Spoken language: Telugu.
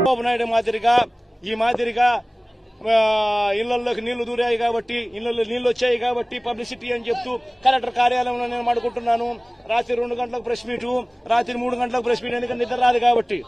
చంద్రబాబు నాయుడు మాదిరిగా ఈ మాదిరిగా ఇళ్లలోకి నీళ్లు దూరాయి కాబట్టి ఇళ్లలో నీళ్లు వచ్చాయి కాబట్టి పబ్లిసిటీ అని చెప్తూ కలెక్టర్ కార్యాలయంలో నేను మాట్లాడుకుంటున్నాను. రాత్రి 2 గంటలకు ప్రెస్ మీటు, రాత్రి 3 గంటలకు ప్రెస్ మీట్, ఎందుకంటే నిద్ర రాదు కాబట్టి.